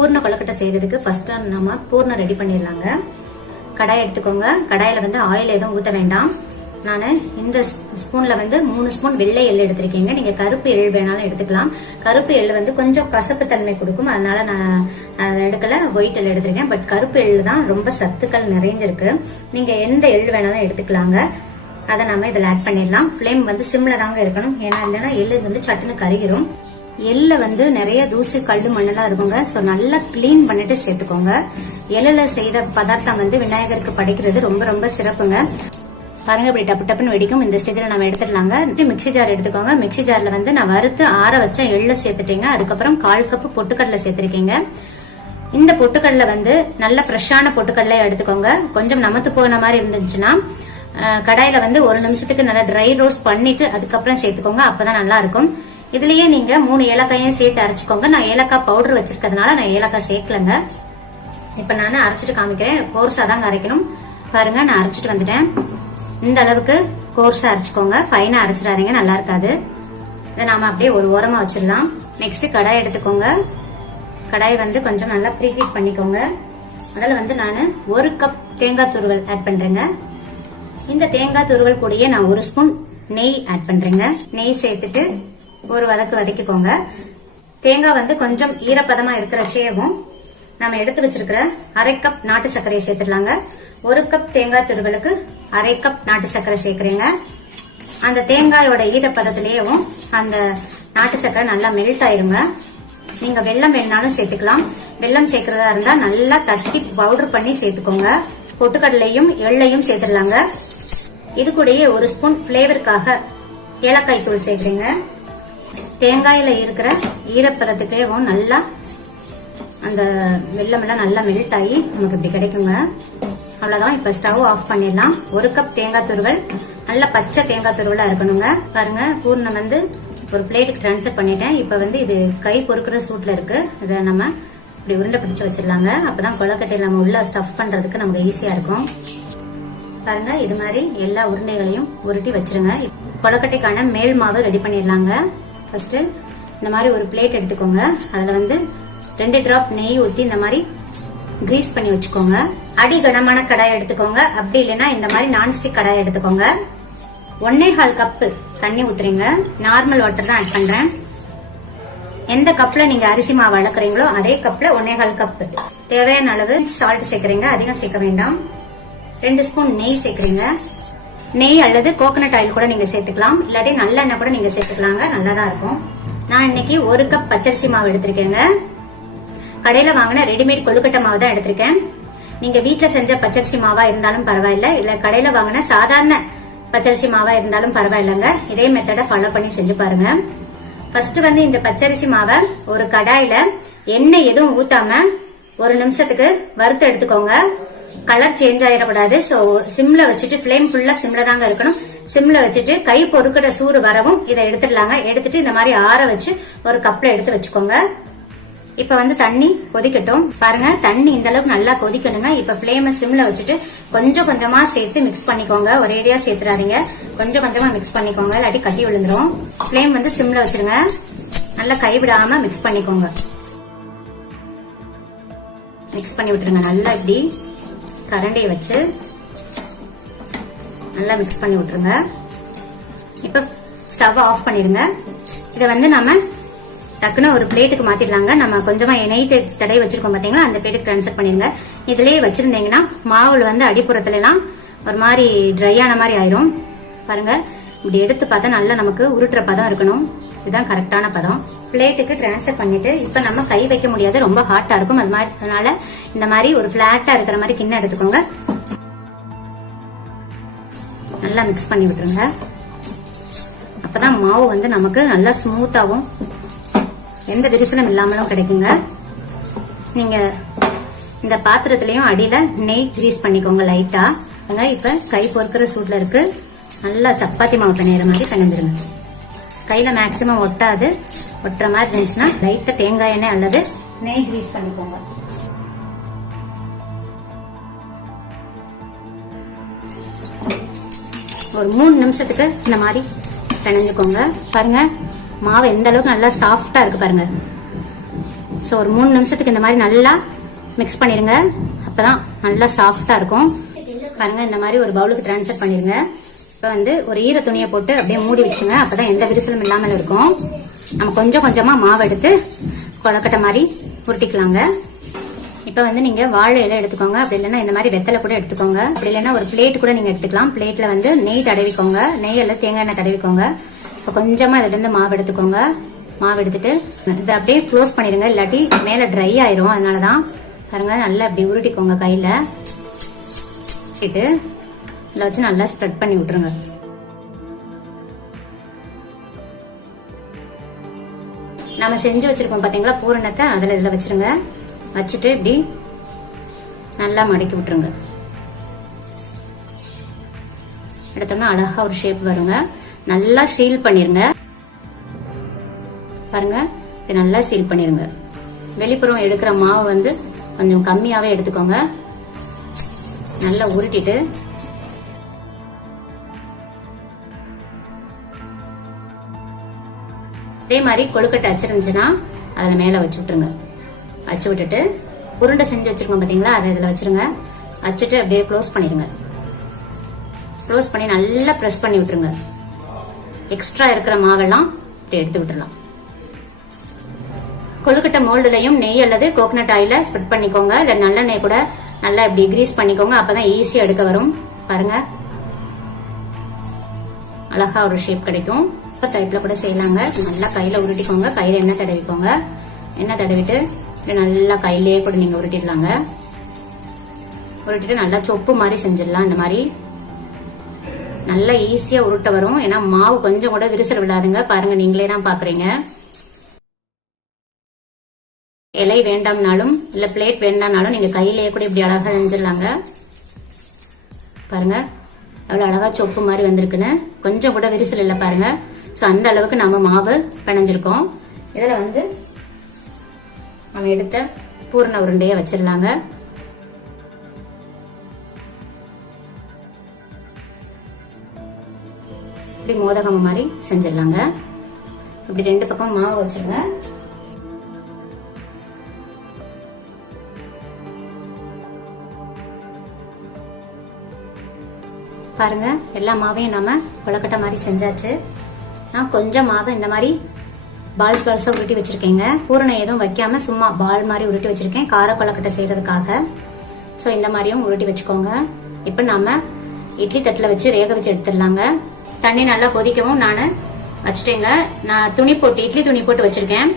பூர்ண கொழுக்கட்டை செய்யறதுக்கு ஃபர்ஸ்ட் நம்ம பூர்ணம் ரெடி பண்ணிடலாங்க. கடாய் எடுத்துக்கோங்க. கடாயில வந்து ஆயில் எதுவும் ஊற்ற வேண்டாம். நான் இந்த ஸ்பூன்ல வந்து 3 ஸ்பூன் வெள்ளை எள்ளு எடுத்திருக்கீங்க. நீங்க கருப்பு எள்ளு வேணாலும் எடுத்துக்கலாம். கருப்பு எள்ளு வந்து கொஞ்சம் கசப்பு தன்மை கொடுக்கும், அதனால நான் அதை எடுக்கல, ஒயிட் எள்ளு எடுத்திருக்கேன். பட் கருப்பு எள்ளு தான் ரொம்ப சத்துக்கள் நிறைஞ்சிருக்கு. நீங்க எந்த எள்ளு வேணாலும் எடுத்துக்கலாங்க. அதை நம்ம இதில் ஆட் பண்ணிடலாம். ஃப்ளேம் வந்து சிம்ல தாங்க இருக்கணும், ஏன்னா இல்லைன்னா எள்ளு வந்து சட்டுன்னு கருகிரும். எள்ள வந்து நிறைய தூசி கல்லு மண்ணெல்லாம் இருக்குங்க. ஸோ நல்லா கிளீன் பண்ணிட்டு சேர்த்துக்கோங்க. எள்ளுல செய்த பதார்த்தம் வந்து விநாயகருக்கு படைக்கிறது ரொம்ப ரொம்ப சிறப்புங்க. பாருங்க, இப்படி டப்பு டப்புன்னு வெடிக்கும். இந்த ஸ்டேஜில் நம்ம எடுத்துடலாங்க. மிக்சி ஜார் எடுத்துக்கோங்க. மிக்சி ஜார்ல வந்து நான் வறுத்து ஆற வச்ச எள்ளு சேர்த்துட்டேங்க. அதுக்கப்புறம் 1/4 கப்பு பொட்டுக்கடலை சேர்த்திருக்கீங்க. இந்த பொட்டுக்கடலை வந்து நல்ல ஃப்ரெஷ்ஷான பொட்டுக்கடலை எடுத்துக்கோங்க. கொஞ்சம் நமத்து போன மாதிரி இருந்துச்சுன்னா கடாயில வந்து 1 நிமிஷத்துக்கு நல்லா ட்ரை ரோஸ்ட் பண்ணிட்டு அதுக்கப்புறம் சேர்த்துக்கோங்க. அப்பதான் நல்லா இருக்கும். இதுலயே நீங்க 3 ஏலக்காயும் சேர்த்து அரைச்சிக்கோங்க. நான் ஏலக்காய் பவுடர் வச்சிருக்கிறதுனால நான் ஏலக்காய் சேர்க்கலங்க. இப்ப நான் அரைச்சிட்டு காமிக்கிறேன். கோர்ஸா தாங்க அரைக்கணும். பாருங்க, நான் அரைச்சிட்டு வந்துட்டேன். இந்த அளவுக்கு கோர்ஸா அரைச்சிக்கோங்க. ஃபைனா அரைச்சிடாதீங்க, நல்லா இருக்காது. இதை நாம அப்படியே ஒரு ஓரமா வச்சிடலாம். நெக்ஸ்ட் கடாய் எடுத்துக்கோங்க. கடாய் வந்து கொஞ்சம் நல்லா ப்ரீஹீட் பண்ணிக்கோங்க. அதில் வந்து நான் 1 கப் தேங்காய் துருவல் ஆட் பண்றேங்க. இந்த தேங்காய் துருவல் கூடயே நான் 1 ஸ்பூன் நெய் ஆட் பண்றேங்க. நெய் சேர்த்துட்டு ஒரு வதக்கிக்கோங்க. தேங்காய் வந்து கொஞ்சம் ஈரப்பதமா இருக்கிறச்சேவும் நம்ம எடுத்து வச்சிருக்கிற 1/2 கப் நாட்டு சர்க்கரையை சேர்த்துடலாங்க. 1 கப் தேங்காய் துருவலுக்கு 1/2 கப் நாட்டு சர்க்கரை சேர்க்கிறேங்க. அந்த தேங்காயோட ஈரப்பதத்திலேயும் அந்த நாட்டு சர்க்கரை நல்லா மெல்ட் ஆயிருங்க. நீங்க வெல்லம் வேணாலும் சேர்த்துக்கலாம். வெல்லம் சேர்க்கறதா இருந்தா நல்லா தட்டி பவுடர் பண்ணி சேர்த்துக்கோங்க. பொட்டுக்கடலையும் எள்ளையும் சேர்த்துடலாங்க. இது கூடயே 1 ஸ்பூன் பிளேவருக்காக ஏலக்காய் தூள் சேர்க்கிறேங்க. தேங்காயில இருக்கிற ஈரப்பதத்துக்கேவும் நல்லா அந்த வெல்லம் எல்லாம் நல்லா மெல்ட் ஆகி நமக்கு இப்படி கிடைக்குங்க. அவ்வளவுதான். இப்ப ஸ்டவ் ஆஃப் பண்ணிடலாம். 1 கப் தேங்காய் துருவல் நல்ல பச்சை தேங்காய் துருவலா இருக்கணுங்க. பாருங்க, பூர்ணம் வந்து ஒரு பிளேட்டுக்கு டிரான்ஸ்ஃபர் பண்ணிட்டேன். இப்ப வந்து இது கை பொறுக்கிற சூட்ல இருக்கு. இதை நம்ம இப்படி உருண்டை பிடிச்சு வச்சிடலாங்க. அப்பதான் கொழுக்கட்டையில நம்ம உள்ள ஸ்டஃப் பண்றதுக்கு நமக்கு ஈஸியா இருக்கும். பாருங்க, இது மாதிரி எல்லா உருண்டைகளையும் உருட்டி வச்சிருங்க. கொழுக்கட்டைக்கான மேல் மாவு ரெடி பண்ணிடலாங்க. ஃபர்ஸ்ட் இந்த மாதிரி ஒரு பிளேட் எடுத்துக்கோங்க. அதுல வந்து 2 டிராப் நெய் ஊற்றி இந்த மாதிரி கிரீஸ் பண்ணி வச்சுக்கோங்க. அடி கனமான கடாய் எடுத்துக்கோங்க. அப்படி இல்லைன்னா இந்த மாதிரி நான்ஸ்டிக் கடாய் எடுத்துக்கோங்க. 1.25 கப்பு தண்ணி ஊத்துறீங்க. நார்மல் வாட்டர் தான் ஆட் பண்றேன். எந்த கப்ல நீங்க அரிசி மாவு அளக்குறீங்களோ அதே கப்ல 1.25 கப்பு. தேவையான அளவு சால்ட் சேர்க்கறீங்க. அதிகம் சேர்க்க வேண்டாம். 2 ஸ்பூன் நெய் சேர்க்கறீங்க. நெய் அல்லது கோகனட் ஆயில் கூட நீங்க சேர்த்துக்கலாம். இல்லாட்டி நல்லெண்ணெய் கூட நீங்க சேர்த்துக்கலாங்க. நல்லாதான் இருக்கும். நான் இன்னைக்கு 1 கப் பச்சரிசி மாவு எடுத்திருக்கேங்க. கடையில வாங்கின ரெடிமேட் கொழுக்கட்டை மாவு தான் எடுத்திருக்கேன். நீங்க வீட்டுல செஞ்ச பச்சரிசி மாவா இருந்தாலும் பரவாயில்ல, இல்ல கடையில வாங்கின சாதாரண பச்சரிசி மாவா இருந்தாலும் பரவாயில்லைங்க. இதே மெத்தடை ஃபாலோ பண்ணி செஞ்சு பாருங்க. ஃபர்ஸ்ட் வந்து இந்த பச்சரிசி மாவை ஒரு கடாயில எண்ணெய் எதுவும் ஊத்தாம 1 நிமிஷத்துக்கு வறுத்து எடுத்துக்கோங்க. கலர் சேஞ்ச் ஆயிடக்கூடாது. சோ சிம்ல வச்சுட்டு, ஃபிளேம் ஃபுல்லா சிம்ல தாங்க இருக்கணும். சிம்ல வச்சுட்டு கை பொறுக்கிற சூடு வரவும் இதை எடுத்துடலாங்க. எடுத்துட்டு இந்த மாதிரி ஆற வச்சு ஒரு கப்ல எடுத்து வச்சுக்கோங்க. இப்ப வந்து தண்ணி கொதிக்கட்டும். பாருங்க, தண்ணி இந்த அளவுக்கு நல்லா கொதிக்கணுங்க. இப்ப ஃபிளேமை சிம்ல வச்சுட்டு கொஞ்சம் கொஞ்சமா சேர்த்து மிக்ஸ் பண்ணிக்கோங்க. ஒரேடியா சேர்த்துறாதீங்க, கொஞ்சம் கொஞ்சமா மிக்ஸ் பண்ணிக்கோங்க, இல்லாட்டி கட்டி விழுந்துரும். ஃபிளேம் வந்து சிம்ல வச்சிருங்க. நல்லா கைவிடாம மிக்ஸ் பண்ணிக்கோங்க. மிக்ஸ் பண்ணி விட்டுருங்க. நல்லா இப்படி கரண்டியை வச்சு நல்லா மிக்ஸ் பண்ணி விட்டுருங்க. இப்ப ஸ்டவ் ஆஃப் பண்ணிருங்க. இதை வந்து நம்ம டக்குன்னு ஒரு பிளேட்டுக்கு மாத்திடலாங்க. நம்ம கொஞ்சமா எண்ணெய் தடவை வச்சிருக்கோம் பாத்தீங்களா, அந்த பிளேட்டுக்கு ட்ரான்ஸ்ஃபர் பண்ணிருங்க. இதுலயே வச்சிருந்தீங்கன்னா மாவுல வந்து அடிப்புறத்துல எல்லாம் ஒரு மாதிரி ட்ரை ஆன மாதிரி ஆயிரும். பாருங்க, இப்படி எடுத்து பார்த்தா நல்லா நமக்கு உருட்டுற பதம் இருக்கணும். இதுதான் கரெக்டான பதம். பிளேட்டுக்கு ட்ரான்ஸ்ஃபர் பண்ணிட்டு இப்ப நம்ம கை வைக்க முடியாது, ரொம்ப ஹாட்டா இருக்கும். அதனால இந்த மாதிரி ஒரு பிளாட்டா இருக்கிற மாதிரி கிண்ணம் எடுத்துக்கோங்க. நல்லா மிக்ஸ் பண்ணி விட்டுருங்க. அப்பதான் மாவு வந்து நமக்கு நல்லா ஸ்மூத்தாவும் எந்த விரிசலும் இல்லாமலும் கிடைக்குங்க. நீங்க இந்த பாத்திரத்திலையும் அடியில நெய் கிரீஸ் பண்ணிக்கோங்க லைட்டா. இப்ப கை பொறுக்கிற சூட்ல இருக்கு. நல்லா சப்பாத்தி மாவு பிணையிற மாதிரி பிணைஞ்சிருங்க. கையில மேக்சிமம் ஒட்டாது. ஒட்டுற மாதிரி இருந்துச்சுன்னா லைட்டா தேங்காய் எண்ணெய் அல்லது நெய் கிரீஸ் பண்ணிக்கோங்க. ஒரு 3 நிமிஷத்துக்கு இந்த மாதிரி பிணைஞ்சுக்கோங்க. பாருங்க, மாவு எந்த அளவுக்கு நல்லா சாஃப்டா இருக்கு பாருங்க. ஸோ ஒரு 3 நிமிஷத்துக்கு இந்த மாதிரி நல்லா மிக்ஸ் பண்ணிருங்க. அப்பதான் நல்லா சாஃப்டா இருக்கும். பாருங்க, இந்த மாதிரி ஒரு பவுலுக்கு டிரான்ஸ்ஃபர் பண்ணிருங்க. இப்போ வந்து ஒரு ஈர துணியை போட்டு அப்படியே மூடி வச்சுங்க. அப்பதான் எந்த விரிசலும் இல்லாமல் இருக்கும். நம்ம கொஞ்சம் கொஞ்சமா மாவு எடுத்து கொழக்கட்டை மாதிரி உருட்டிக்கலாங்க. இப்போ வந்து நீங்க வாழை இலை எடுத்துக்கோங்க. அப்படி இல்லைன்னா இந்த மாதிரி வெத்தலை கூட எடுத்துக்கோங்க. அப்படி இல்லைன்னா ஒரு பிளேட் கூட நீங்க எடுத்துக்கலாம். பிளேட்ல வந்து நெய் தடவிக்கோங்க. நெய் அல்லது தேங்காய் எண்ணெய் தடவிக்கோங்க. இப்போ கொஞ்சமா இதுல இருந்து மாவு எடுத்துக்கோங்க. மாவு எடுத்துட்டு இதை அப்படியே க்ளோஸ் பண்ணிருங்க, இல்லாட்டி மேல ட்ரை ஆயிரும். அதனாலதான் பாருங்க, நல்லா அப்படி உருட்டிக்கோங்க கையில. இதில் வச்சு நல்லா ஸ்ப்ரெட் பண்ணி விட்டுருங்க. நம்ம செஞ்சு வச்சிருக்கோம் பாத்தீங்களா பூரணத்தை, அதுல இதுல வச்சிருங்க. வச்சுட்டு இப்படி நல்லா மடக்கி விட்டுருங்க. எடுத்தோம்னா அழகா ஒரு ஷேப் வருங்க. நல்லா சீல் பண்ணிருங்க. பாருங்க, நல்லா சீல் பண்ணிருங்க. வெளிப்புறம் எடுக்கிற மாவு வந்து கொஞ்சம் கம்மியாவே எடுத்துக்கோங்க. நல்லா உருட்டிட்டு அதே மாதிரி கொழுக்கட்டை அச்சிருந்துச்சுன்னா அதுல மேல வச்சு விட்டுருங்க. வச்சு விட்டுட்டு உருண்டை செஞ்சு வச்சிருக்கோம் பாத்தீங்களா, அதை இதுல வச்சிருங்க. வச்சுட்டு அப்படியே க்ளோஸ் பண்ணிருங்க. க்ளோஸ் பண்ணி நல்லா பிரஸ் பண்ணி விட்டுருங்க. எக்ஸ்ட்ரா இருக்கிற மாவெல்லாம் இப்படி எடுத்து விட்டுறலாம். கொழுக்கட்டை மோல்டுலையும் நெய் அல்லது கோகனட் ஆயில ஸ்ப்ரெட் பண்ணிக்கோங்க. இல்ல நல்லெண்ணெய் கூட நல்லா இப்படி கிரீஸ் பண்ணிக்கோங்க. அப்பதான் ஈஸியா எடுக்க வரும். பாருங்க, அழகா ஒரு ஷேப் கிடைக்கும். டைப்ல கூட செய்யலாங்க. நல்லா கையில உருட்டிக்கோங்க. கையில எண்ணெய் தடவிக்கோங்க. எண்ணெய் தடவிட்டு நல்லா கையிலேயே கூட நீங்க உருட்டிடலாங்க. உருட்டிட்டு நல்லா சொப்பு மாதிரி செஞ்சிடலாம். இந்த மாதிரி நல்லா ஈஸியா உருட்ட வரும். ஏன்னா மாவு கொஞ்சம் கூட விரிசல் விடாதுங்க. பாருங்க, நீங்களே தான் பாக்குறீங்க. இலை வேண்டாம்னாலும் இல்ல பிளேட் வேண்டாம்னாலும் நீங்க கையிலேயே கூட இப்படி அழகா செஞ்சிடலாங்க. பாருங்க, எவ்வளவு அழகா சொப்பு மாதிரி வந்திருக்குன்னு. கொஞ்சம் கூட விரிசல் இல்லை பாருங்க. சோ அந்த அளவுக்கு நம்ம மாவு பிணைஞ்சிருக்கோம். இதுல வந்து நம்ம எடுத்த பூரண உருண்டைய வச்சிடலாங்க. இப்படி மோதகம் மாதிரி செஞ்சிடலாங்க. இப்படி 2 பக்கம் மாவு வச்சிருங்க. பாருங்க, எல்லா மாவையும் நம்ம கொழுக்கட்டை மாதிரி செஞ்சாச்சு. நான் கொஞ்சம் மாவை இந்த மாதிரி பால்ஸ் பால்ஸா உருட்டி வச்சிருக்கேங்க. பூரணம் எதுவும் வைக்காம சும்மா பால் மாதிரி உருட்டி வச்சிருக்கேன் கார கொழுக்கட்டை செய்யறதுக்காக. ஸோ இந்த மாதிரியும் உருட்டி வச்சுக்கோங்க. இப்போ நாம இட்லி தட்டில் வச்சு வேக வச்சு எடுத்துடலாங்க. தண்ணி நல்லா கொதிக்கவும் நான் வச்சுட்டேங்க. நான் துணி போட்டு இட்லி துணி போட்டு வச்சிருக்கேன்.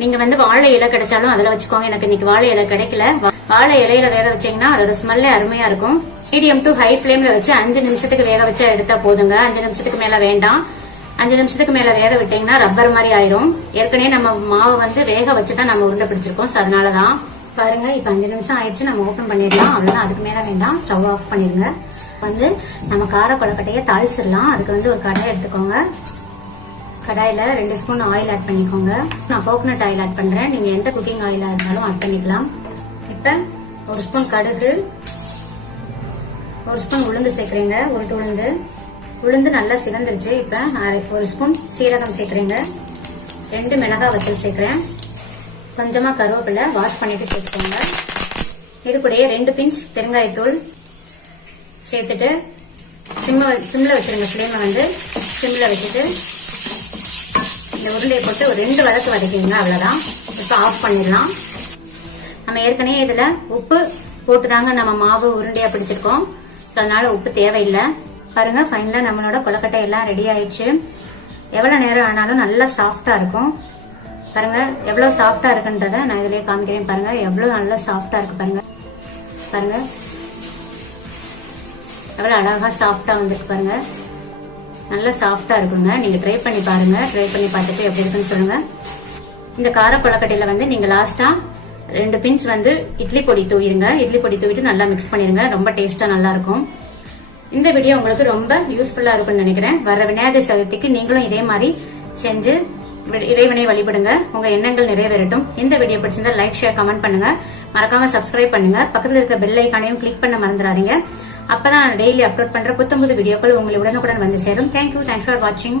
நீங்க வந்து வாழை இலை கிடைச்சாலும் அதுல வச்சுக்கோங்க. எனக்கு இன்னைக்கு வாழை இலை கிடைக்கல. வாழை இலையில வேக வச்சீங்கன்னா அதோட ஸ்மெல்லே அருமையா இருக்கும். மீடியம் டு ஹை ஃபிளேம்ல வச்சு 5 நிமிஷத்துக்கு வேக வச்சு எடுத்தா போதுங்க. 5 நிமிஷத்துக்கு மேல வேண்டாம். 5 நிமிஷத்துக்கு மேல வேக விட்டீங்கன்னா ரப்பர் மாதிரி ஆயிரும். ஏற்கனவே நம்ம மாவு வந்து வேக வச்சுதான் நம்ம உருண்டை பிடிச்சிருக்கோம். அதனாலதான் பாருங்க, இப்ப 5 நிமிஷம் ஆயிடுச்சு. நம்ம ஓபன் பண்ணிடலாம். அவ்வளவுதான், அதுக்கு மேல வேண்டாம். ஸ்டவ் ஆஃப் பண்ணிருங்க. வந்து நம்ம கார கொழுக்கட்டையை தாளிச்சிடலாம். அதுக்கு வந்து ஒரு கடாய் எடுத்துக்கோங்க. கடாயில 2 ஸ்பூன் ஆயில் ஆட் பண்ணிக்கோங்க. நான் கோகனட் ஆயில் ஆட் பண்றேன். நீங்க எந்த குக்கிங் ஆயிலா இருந்தாலும் ஆட் பண்ணிக்கலாம். இப்ப 1 ஸ்பூன் கடுகு, 1 ஸ்பூன் உளுந்து சேர்க்கிறீங்க. உளுந்து நல்லா சிவந்துருச்சு. இப்ப 1 ஸ்பூன் சீரகம் சேர்க்கிறீங்க. 2 மிளகாய் வத்தல் சேர்க்கிறேன். கொஞ்சமா கருவேப்பிலை வாஷ் பண்ணிட்டு சேர்த்துக்கோங்க. இது கூட 2 பிஞ்ச் பெருங்காயத்தூள் சேர்த்துட்டு சிம்ல வச்சிருங்க. ஃப்ளேமை வந்து சிம்ல வச்சுட்டு இந்த உருண்டையை போட்டு ஒரு 2 வதக்கு வதக்கிங்க. அவ்வளவுதான். இப்ப ஆஃப் பண்ணிடலாம். நம்ம ஏற்கனவே இதுல உப்பு போட்டுதாங்க நம்ம மாவு உருண்டையா பிடிச்சிருக்கோம். அதனால உப்பு தேவையில்லை. பாருங்க, ஃபைனலா நம்மளோட கொழுக்கட்டை எல்லாம் ரெடி ஆயிடுச்சு. எவ்வளவு நேரம் ஆனாலும் நல்லா சாஃப்டா இருக்கும். பாருங்க எவ்வளவு சாஃப்டா இருக்குன்றத நான் இதுலயே காமிக்கிறேன். பாருங்க எவ்வளவு நல்லா சாஃப்டா இருக்கு. பாருங்க பாருங்க எவ்வளவு அழகா சாஃப்டா வந்துருக்கு. பாருங்க நல்லா சாஃப்டா இருக்குங்க. நீங்க ட்ரை பண்ணி பாருங்க. ட்ரை பண்ணி பார்த்துட்டு எப்படி இருக்குன்னு சொல்லுங்க. இந்த கார கொழுக்கட்டையில வந்து நீங்க லாஸ்டா 2 பிஞ்ச் வந்து இட்லி பொடி தூவிடுங்க. இட்லி பொடி தூவிட்டு நல்லா மிக்ஸ் பண்ணிருங்க. ரொம்ப டேஸ்டா நல்லா இருக்கும். இந்த வீடியோ உங்களுக்கு ரொம்ப யூஸ்ஃபுல்லா இருக்கும்னு நினைக்கிறேன். வர விநாயகர் சதுர்த்திக்கு நீங்களும் இதே மாதிரி செஞ்சு இறைவனை வழிபடுங்க. உங்க எண்ணங்கள் நிறைவேறட்டும். இந்த வீடியோ பிடிச்சிருந்தா லைக், ஷேர், கமெண்ட் பண்ணுங்க. மறக்காம சப்ஸ்கிரைப் பண்ணுங்க. பக்கத்துல இருக்க பெல் ஐகானையும் கிளிக் பண்ண மறந்துடாதீங்க. அப்பதான் டெய்லி அப்லோட் பண்ற புத்தம்புது வீடியோக்கள் உங்களை உடனுக்குடன் வந்து சேரும். தேங்க்யூ. தேங்க்ஸ் ஃபார் வாட்சிங்.